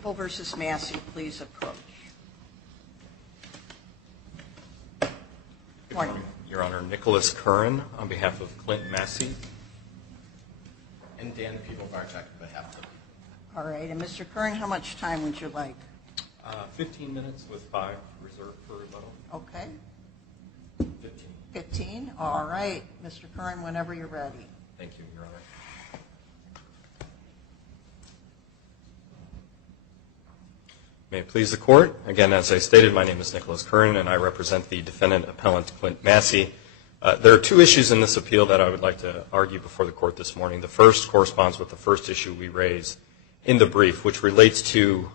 People v. Massey please approach? Good morning, Your Honor. Nicholas Curran on behalf of Clint Massey. And Dan, the People Bartek on behalf of. All right. And Mr. Curran, how much time would you like? 15 minutes with 5 reserved for rebuttal. Okay. 15. 15? All right. Mr. Curran, whenever you're ready. Thank you, Your Honor. May it please the Court. Again, as I stated, my name is Nicholas Curran, and I represent the defendant appellant Clint Massey. There are 2 issues in this appeal that I would like to argue before the Court this morning. The first corresponds with the first issue we raised in the brief, which relates to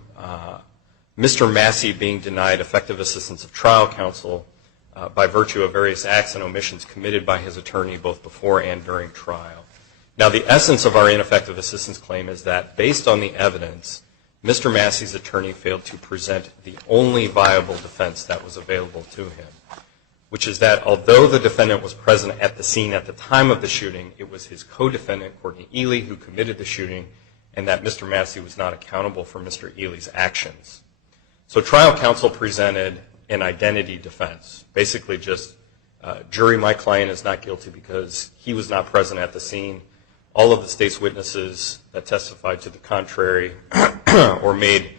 Mr. Massey being denied effective assistance of trial counsel by virtue of various acts and omissions committed by his attorney both before and during trial. Now, the essence of our ineffective assistance claim is that, based on the evidence, Mr. Massey's attorney failed to present the only viable defense that was available to him, which is that although the defendant was present at the scene at the time of the shooting, it was his co-defendant, Courtney Ely, who committed the shooting, and that Mr. Massey was not accountable for Mr. Ely's actions. So trial counsel presented an identity defense, basically just, jury, my client is not guilty because he was not present at the scene. All of the state's witnesses that testified to the contrary or made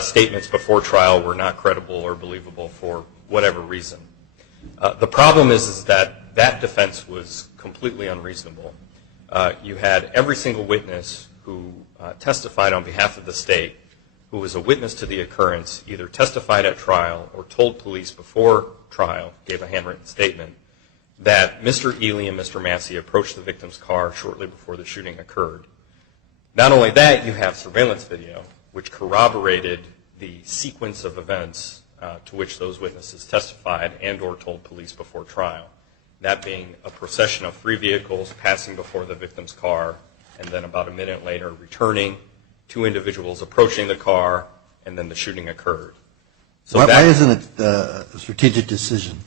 statements before trial were not credible or believable for whatever reason. The problem is that that defense was completely unreasonable. You had every single witness who testified on behalf of the state, who was a witness to the occurrence, either testified at trial or told police before trial, gave a handwritten statement, that Mr. Ely and Mr. Massey approached the victim's car shortly before the shooting occurred. Not only that, you have surveillance video, which corroborated the sequence of events to which those witnesses testified and or told police before trial, that being a procession of 3 vehicles passing before the victim's car, and then about a minute later returning, 2 individuals approaching the car, and then the shooting occurred. So why isn't it a strategic decision?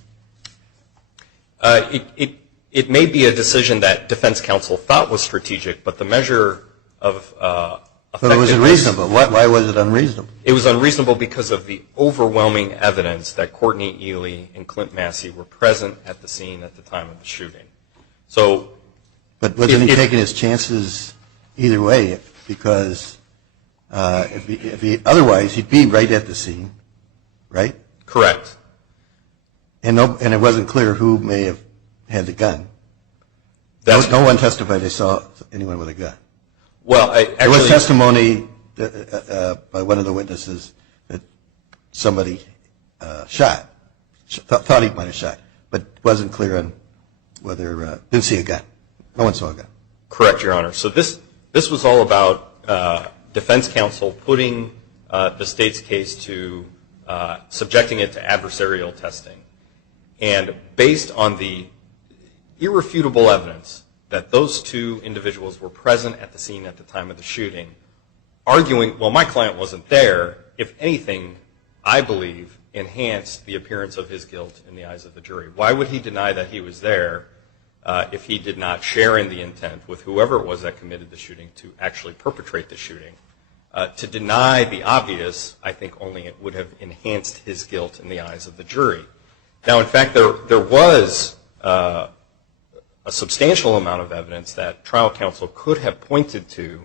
It may be a decision that defense counsel thought was strategic, but the measure of But it was unreasonable. Why was it unreasonable? It was unreasonable because of the overwhelming evidence that Courtney Ely and Clint Massey were present at the scene at the time of the shooting. So, but wasn't he taking his chances either way? Because if he otherwise he'd be right at the scene, right? Correct. And it wasn't clear who may have had the gun. No one testified they saw anyone with a gun. Well, there was testimony by one of the witnesses that somebody thought he might have shot, but wasn't clear on whether didn't see a gun. No one saw a gun. Correct, Your Honor. So this was all about defense counsel putting the state's case to subjecting it to adversarial testing. And based on the irrefutable evidence that those 2 individuals were present at the scene at the time of the shooting, arguing, well, my client wasn't there, if anything, I believe, enhanced the appearance of his guilt in the eyes of the jury. Why would he deny that he was there if he did not share in the intent with whoever it was that committed the shooting to actually perpetrate the shooting? To deny the obvious, I think only it would have enhanced his guilt in the eyes of the jury. Now, in fact, there was a substantial amount of evidence that trial counsel could have pointed to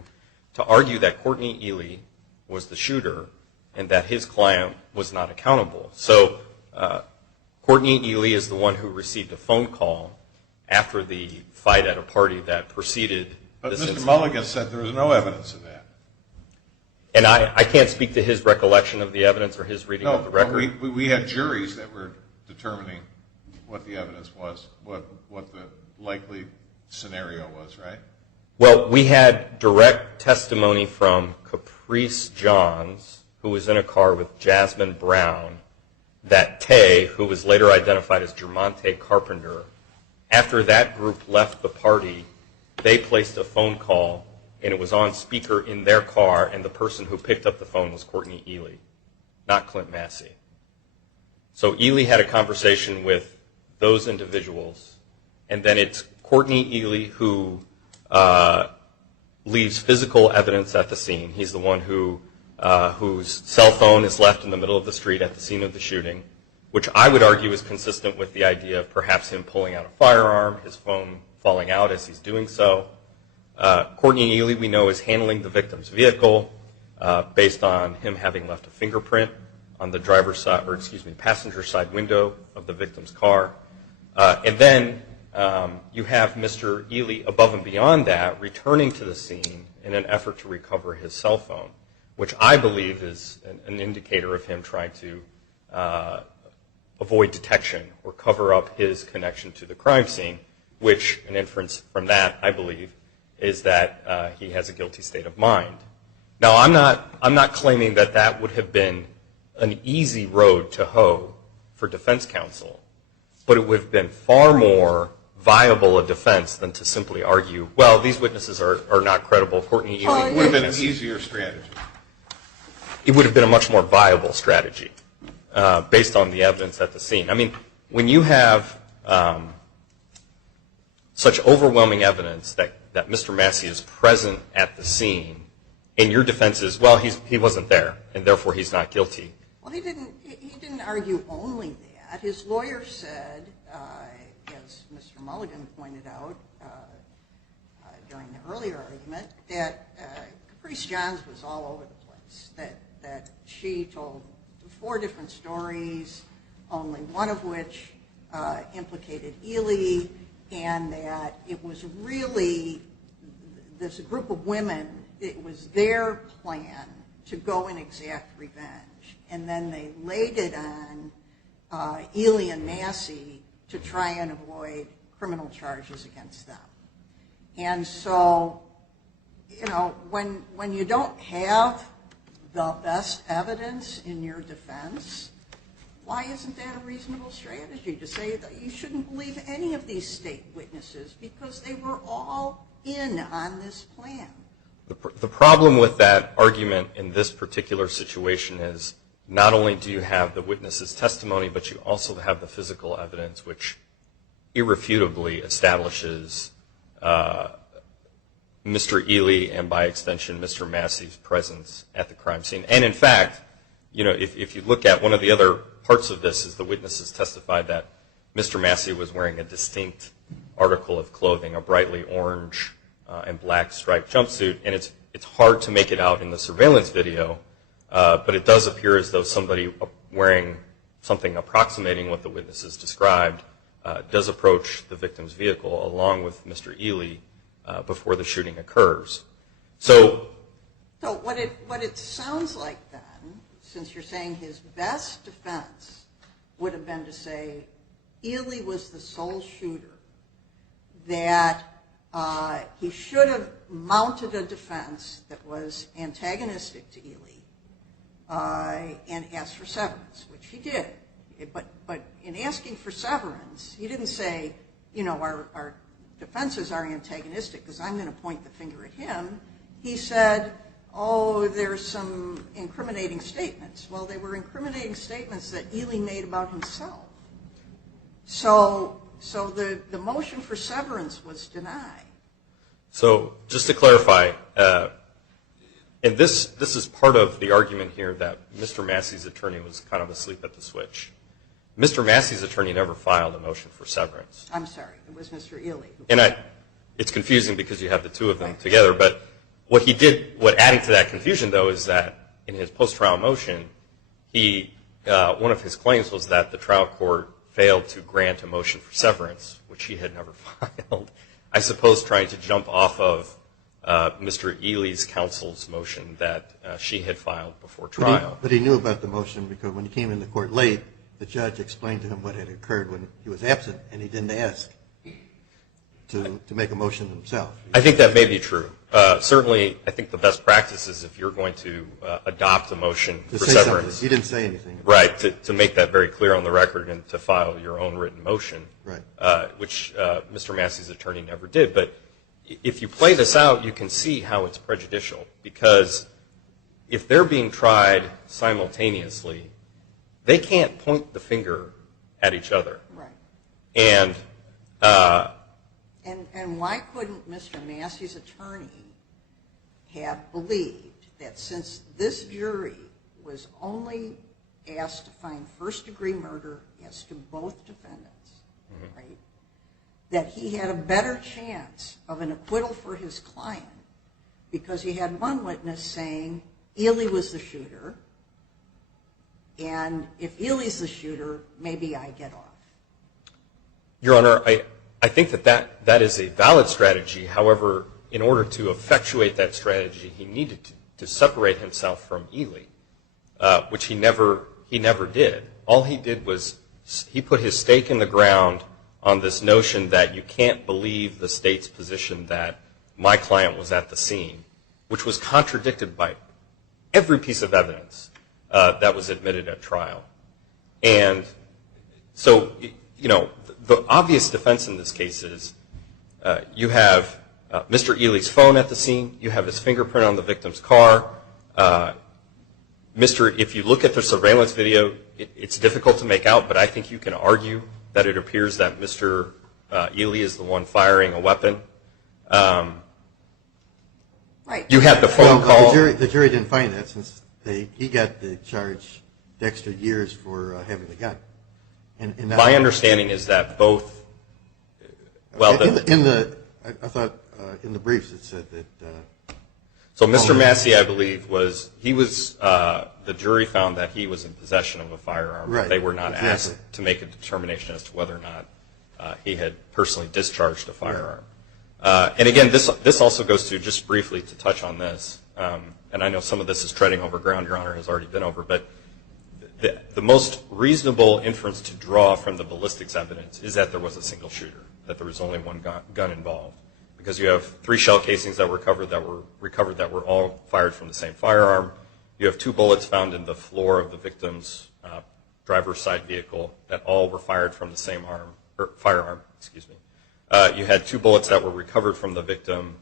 argue that Courtney Ely was the shooter and that his client was not accountable. So Courtney Ely is the one who received a phone call after the fight at a party that preceded this incident. But Mr. Mulligan said there was no evidence of that. And I can't speak to his recollection of the evidence or his reading of the record. We had juries that were determining what the evidence was, what the likely scenario was, right? Well, we had direct testimony from Caprice Johns, who was in a car with Jasmine Brown, that Tay, who was later identified as Germonte Carpenter, after that group left the party, they placed a phone call, and it was on speaker in their car, and the person who picked up the phone was Courtney Ely, not Clint Massey. So Ely had a conversation with those individuals, and then it's Courtney Ely who leaves physical evidence at the scene. He's the one who whose cell phone is left in the middle of the street at the scene of the shooting, which I would argue is consistent with the idea of perhaps him pulling out a firearm, his phone falling out as he's doing so. Courtney Ely, we know, is handling the victim's vehicle based on him having left a fingerprint on the passenger side window of the victim's car. And then you have Mr. Ely above and beyond that returning to the scene in an effort to recover his cell phone, which I believe is an indicator of him trying to avoid detection or cover up his connection to the crime scene, which an inference from that, I believe, is that he has a guilty state of mind. Now, I'm not claiming that that would have been an easy road to hoe for defense counsel, but it would have been far more viable a defense than to simply argue, well, these witnesses are not credible. Courtney Ely It would have been an easier strategy. It would have been a much more viable strategy based on the evidence at the scene. I mean, when you have such overwhelming evidence that Mr. Massey is present at the scene, and your defense is, well, he wasn't there, and therefore he's not guilty. Well, he didn't argue only that. His lawyer said, as Mr. Mulligan pointed out during the earlier argument, that Caprice Johns was all over the place, that she told 4 different stories, only one of which implicated Ely, and that it was really this group of women, it was their plan to go and exact revenge. And then they laid it on Ely and Massey to try and avoid criminal charges against them. And so, you know, when you don't have the best evidence in your defense, why isn't that a reasonable strategy to say that you shouldn't believe any of these state witnesses because they were all in on this plan? The problem with that argument in this particular situation is not only do you have the witness's testimony, but you also have the physical evidence, which irrefutably establishes Mr. Ely and, by extension, Mr. Massey's presence at the crime scene. And, in fact, you know, if you look at one of the other parts of this is the witnesses testified that Mr. Massey was wearing a distinct article of clothing, a brightly orange and black striped jumpsuit, and it's hard to make it out in the surveillance video, but it does appear as though somebody wearing something approximating what the witnesses described does approach the victim's vehicle along with Mr. Ely before the shooting occurs. So what it sounds like then, since you're saying his best defense would have been to say Ely was the sole shooter, that he should have mounted a defense that was antagonistic to Ely and asked for severance, which he did. But in asking for severance, he didn't say, you know, our defenses are antagonistic because I'm going to point the finger at him. He said, oh, there's some incriminating statements. Well, they were incriminating statements that Ely made about himself. So the motion for severance was denied. So just to clarify, and this is part of the argument here that Mr. Massey's attorney was kind of asleep at the switch. Mr. Massey's attorney never filed a motion for severance. I'm sorry, it was Mr. Ely. And it's confusing because you have the two of them together, but what adding to that confusion, though, is that in his post-trial motion, one of his claims was that the trial court failed to grant a motion for severance, which he had never filed, I suppose trying to jump off of Mr. Ely's counsel's motion that she had filed before trial. But he knew about the motion because when he came into court late, the judge explained to him what had occurred when he was absent, and he didn't ask to make a motion himself. I think that may be true. Certainly, I think the best practice is if you're going to adopt a motion for severance. He didn't say anything. Right, to make that very clear on the record and to file your own written motion, right. Which Mr. Massey's attorney never did. But if you play this out, you can see how it's prejudicial because if they're being tried simultaneously, they can't point the finger at each other. Right. And why couldn't Mr. Massey's attorney have believed that since this jury was only asked to find first-degree murder as to both defendants, right, that he had a better chance of an acquittal for his client because he had one witness saying Ely was the shooter, and if Ely's the shooter, maybe I get off. Your Honor, I think that is a valid strategy. However, in order to effectuate that strategy, he needed to separate himself from Ely, which he never did. All he did was he put his stake in the ground on this notion that you can't believe the state's position that my client was at the scene, which was contradicted by every piece of evidence that was admitted at trial. And so, you know, the obvious defense in this case is you have Mr. Ely's phone at the scene, you have his fingerprint on the victim's car. If you look at the surveillance video, it's difficult to make out, but I think you can argue that it appears that Mr. Ely is the one firing a weapon. Right. You had the phone call. The jury didn't find that since he got the charge the extra years for having the gun. And my understanding is that both. Well, I thought in the briefs it said that. So Mr. Massey, I believe, the jury found that he was in possession of a firearm. Right. They were not asked to make a determination as to whether or not he had personally discharged a firearm. Right. And again, this also goes to, just briefly to touch on this, and I know some of this is treading over ground Your Honor has already been over, but the most reasonable inference to draw from the ballistics evidence is that there was a single shooter, that there was only one gun involved. Because you have 3 shell casings that were recovered that were all fired from the same firearm. You have 2 bullets found in the floor of the victim's driver's side vehicle that all were fired from the same firearm. Excuse me. You had 2 bullets that were recovered from the victim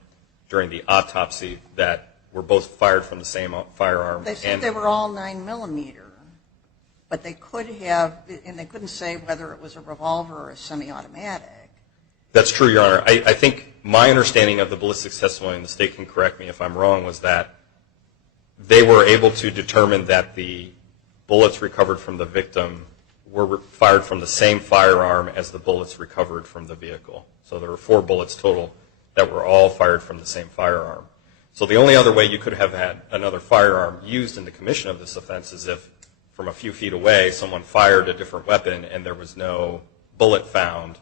during the autopsy that were both fired from the same firearm. They said they were all 9mm, but they could have, and they couldn't say whether it was a revolver or a semi-automatic. That's true, Your Honor. I think my understanding of the ballistics testimony, and the state can correct me if I'm wrong, was that they were able to determine that the bullets recovered from the victim were fired from the same firearm as the bullets recovered from the vehicle. So there were 4 bullets total that were all fired from the same firearm. So the only other way you could have had another firearm used in the commission of this offense is if from a few feet away someone fired a different weapon and there was no bullet found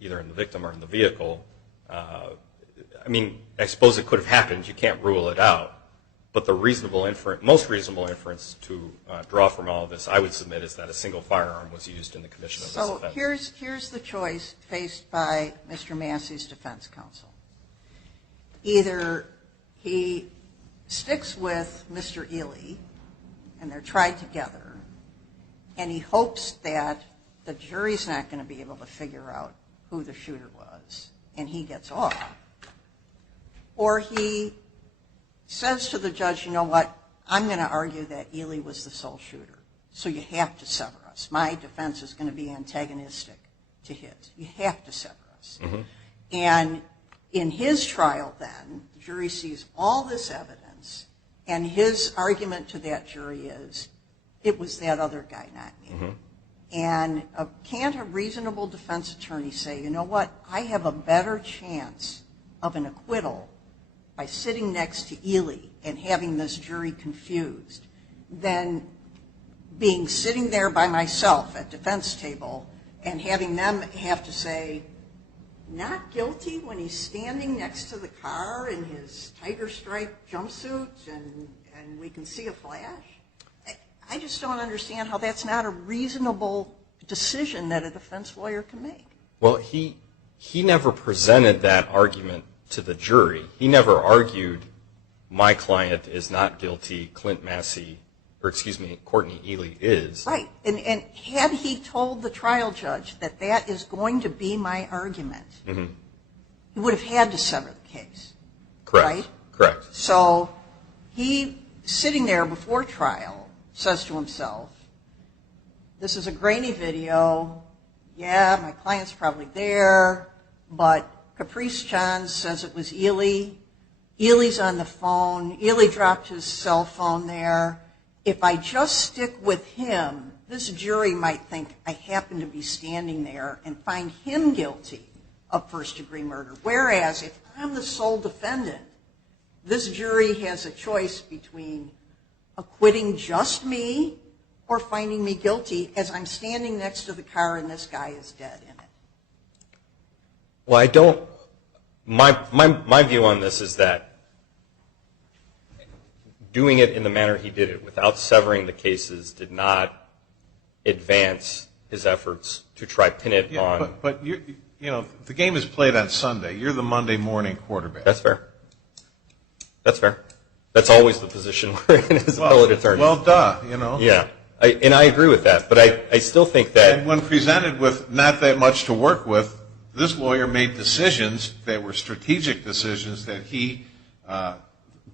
either in the victim or in the vehicle. I mean, I suppose it could have happened. You can't rule it out. But the most reasonable inference to draw from all of this, I would submit, is that a single firearm was used in the commission of this offense. So here's the choice faced by Mr. Massey's defense counsel. Either he sticks with Mr. Ely, and they're tried together, and he hopes that the jury's not going to be able to figure out who the shooter was, and he gets off. Or he says to the judge, you know what, I'm going to argue that Ely was the sole shooter, so you have to sever us. My defense is going to be antagonistic to his. You have to sever us. Mm-hmm. And in his trial then, the jury sees all this evidence, and his argument to that jury is, it was that other guy, not me. Mm-hmm. And can't a reasonable defense attorney say, you know what, I have a better chance of an acquittal by sitting next to Ely and having this jury confused than sitting there by myself at defense table and having them have to say, not guilty when he's standing next to the car in his tiger stripe jumpsuit and we can see a flash? I just don't understand how that's not a reasonable decision that a defense lawyer can make. Well, he never presented that argument to the jury. He never argued my client is not guilty, Courtney Ely is. Right. And had he told the trial judge that that is going to be my argument, mm-hmm. he would have had to sever the case. Correct. Right? Correct. So he, sitting there before trial, says to himself, this is a grainy video. Yeah, my client's probably there, but Caprice John says it was Ely. Ely's on the phone. Ely dropped his cell phone there. If I just stick with him, this jury might think I happen to be standing there and find him guilty of first-degree murder. Whereas if I'm the sole defendant, this jury has a choice between acquitting just me or finding me guilty as I'm standing next to the car and this guy is dead in it. Well, I don't. My view on this is that doing it in the manner he did it without severing the cases did not advance his efforts to try pin it on. But the game is played on Sunday. You're the Monday morning quarterback. That's fair. That's fair. That's always the position we're in as appellate attorneys. Well, duh, Yeah, and I agree with that, but I still think that. And when presented with not that much to work with, this lawyer made decisions that were strategic decisions that he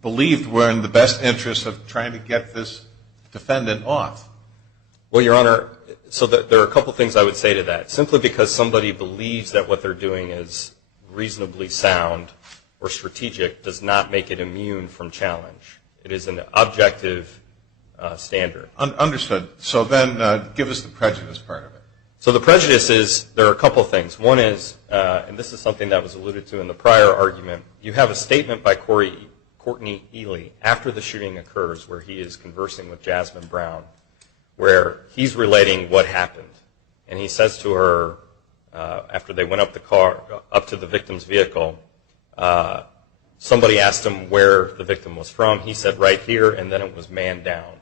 believed were in the best interest of trying to get this defendant off. Well, Your Honor, so there are a couple things I would say to that. Simply because somebody believes that what they're doing is reasonably sound or strategic does not make it immune from challenge. It is an objective standard. Understood. So then give us the prejudice part of it. So the prejudice is, there are a couple things. One is, and this is something that was alluded to in the prior argument, you have a statement by Courtney Ely after the shooting occurs where he is conversing with Jasmine Brown, where he's relating what happened. And he says to her, after they went up to the victim's vehicle, somebody asked him where the victim was from. He said right here, and then it was man down.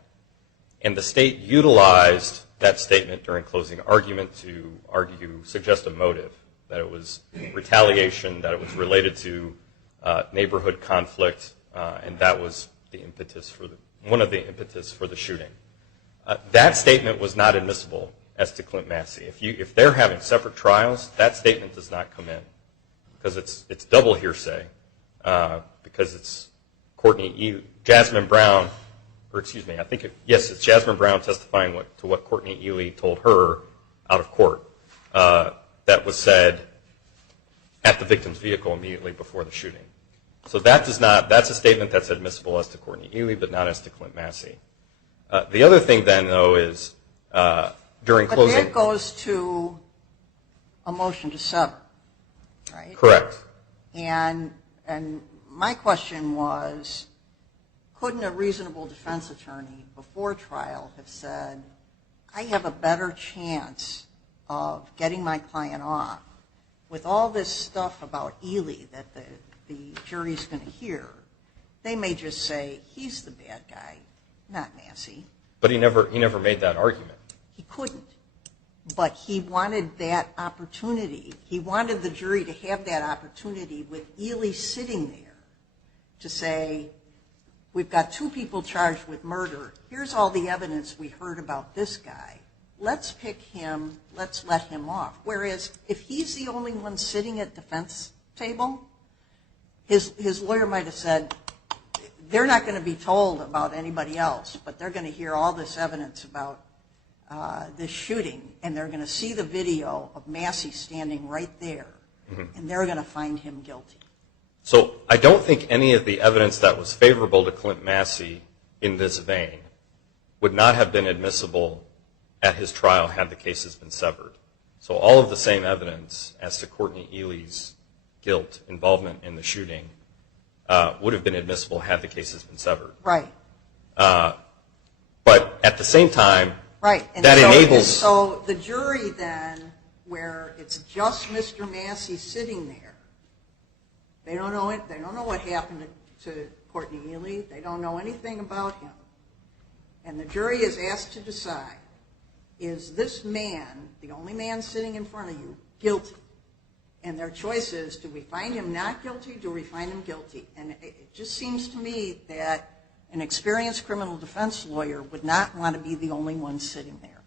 And the state utilized that statement during closing argument to suggest a motive, that it was retaliation, that it was related to neighborhood conflict, and that was the impetus one of the impetus for the shooting. That statement was not admissible as to Clint Massey. If they're having separate trials, that statement does not come in because it's double hearsay because it's Jasmine Brown, or excuse me, it's Jasmine Brown testifying to what Courtney Ely told her out of court that was said at the victim's vehicle immediately before the shooting. So that's a statement that's admissible as to Courtney Ely, but not as to Clint Massey. The other thing then, though, is during closing. But that goes to a motion to sever, right? Correct. And my question was, couldn't a reasonable defense attorney before trial have said, I have a better chance of getting my client off with all this stuff about Ely that the jury's going to hear? They may just say, he's the bad guy, not Massey. But he never made that argument. He couldn't. But he wanted that opportunity. He wanted the jury to have that opportunity with Ely sitting there to say, we've got two people charged with murder. Here's all the evidence we heard about this guy. Let's pick him. Let's let him off. Whereas if he's the only one sitting at defense table, his lawyer might have said, they're not going to be told about anybody else, but they're going to hear all this evidence about this shooting, and they're going to see the video of Massey standing right there, and they're going to find him guilty. So I don't think any of the evidence that was favorable to Clint Massey in this vein would not have been admissible at his trial had the cases been severed. So all of the same evidence as to Courtney Ely's guilt, involvement in the shooting, would have been admissible had the cases been severed. Right. But at the same time, right. And that enables... So the jury then, where it's just Mr. Massey sitting there, they don't know it. They don't know what happened to Courtney Ely. They don't know anything about him. And the jury is asked to decide, is this man, the only man sitting in front of you, guilty? And their choice is, do we find him not guilty? Do we find him guilty? And it just seems to me that an experienced criminal defense lawyer would not want to be the only one sitting there.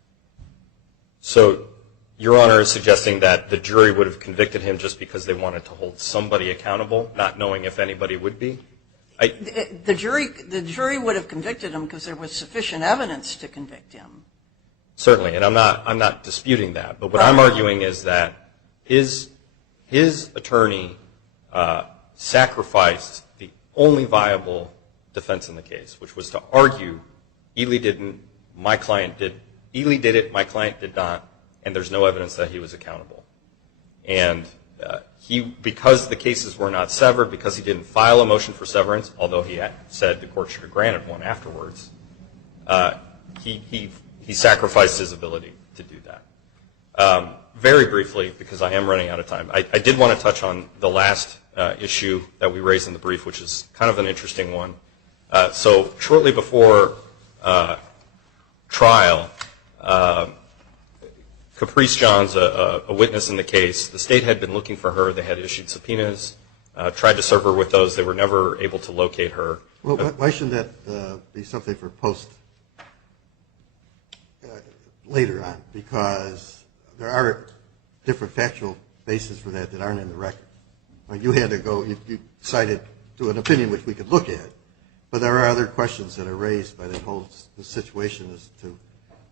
So Your Honor is suggesting that the jury would have convicted him just because they wanted to hold somebody accountable, not knowing if anybody would be? The jury would have convicted him because there was sufficient evidence to convict him. Certainly, and I'm not disputing that. But what I'm arguing is that his attorney sacrificed the only viable defense in the case, which was to argue Ely didn't, my client did, Ely did it, my client did not, and there's no evidence that he was accountable. And because the cases were not severed, because he didn't file a motion for severance, although he had said the court should have granted one afterwards, he sacrificed his ability to do that. Very briefly, because I am running out of time, I did want to touch on the last issue that we raised in the brief, which is kind of an interesting one. So shortly before trial, Caprice Johns, a witness in the case, the state had been looking for her. They had issued subpoenas, tried to serve her with those. They were never able to locate her. Well, why shouldn't that be something for post later on? Because there are different factual bases for that aren't in the record. You had to go, you cited to an opinion which we could look at, but there are other questions that are raised by the whole situation as to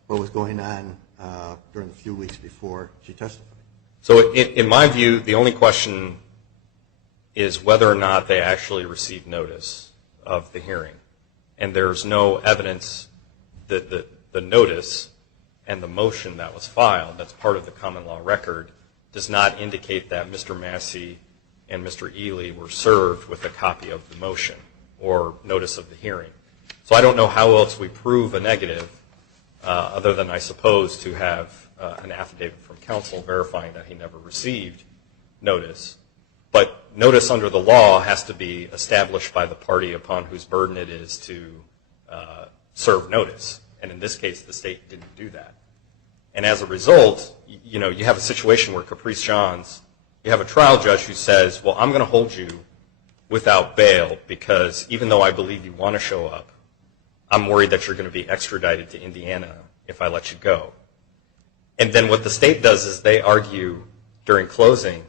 what was going on during the few weeks before she testified. So in my view, the only question is whether or not they actually received notice of the hearing. And there's no evidence that the notice and the motion that was filed, that's part of the common law record, does not indicate that Mr. Massey and Mr. Ely were served with a copy of the motion or notice of the hearing. So I don't know how else we prove a negative other than, I suppose, to have an affidavit from counsel verifying that he never received notice. But notice under the law has to be established by the party upon whose burden it is to serve notice. And in this case, the state didn't do that. And as a result, you have a situation where Caprice Johns, you have a trial judge who says, well, I'm going to hold you without bail because even though I believe you want to show up, I'm worried that you're going to be extradited to Indiana if I let you go. And then what the state does is they argue during closing,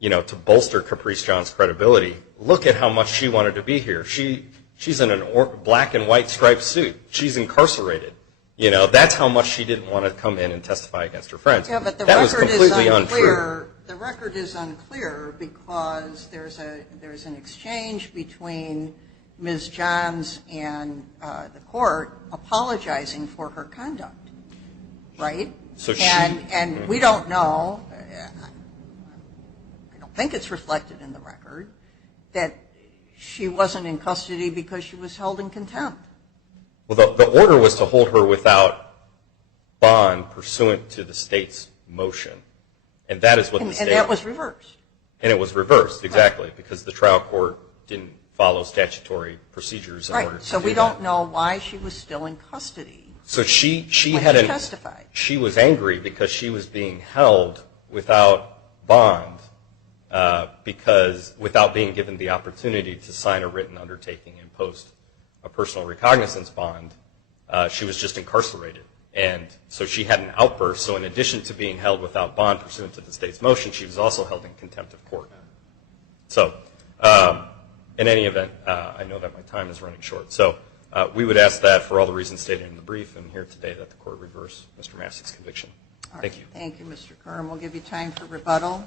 to bolster Caprice Johns' credibility, look at how much she wanted to be here. She's in a black and white striped suit. She's incarcerated. That's how much she didn't want to come in and testify against her friends. Yeah, but the that was record completely is untrue. unclear. The record is unclear because there's an exchange between Ms. Johns and the court apologizing for her conduct, right? So and we don't know. I don't think it's reflected in the record that she wasn't in custody because she was held in contempt. Well, the order was to hold her without bond pursuant to the state's motion. And that is what the state... And that was reversed. And it was reversed, exactly, right, because the trial court didn't follow statutory procedures in order to do that. So we don't know why she was still in custody. So she testified. She was angry because she was being held without bond because without being given the opportunity to sign a written undertaking and post a personal recognizance bond, she was just incarcerated. And so she had an outburst. So in addition to being held without bond pursuant to the state's motion, she was also held in contempt of court. So in any event, I know that my time is running short. So we would ask that for all the reasons stated in the brief and here today that the court reverse Mr. Massey's conviction. Thank you. Thank you, Mr. Curran. We'll give you time for rebuttal.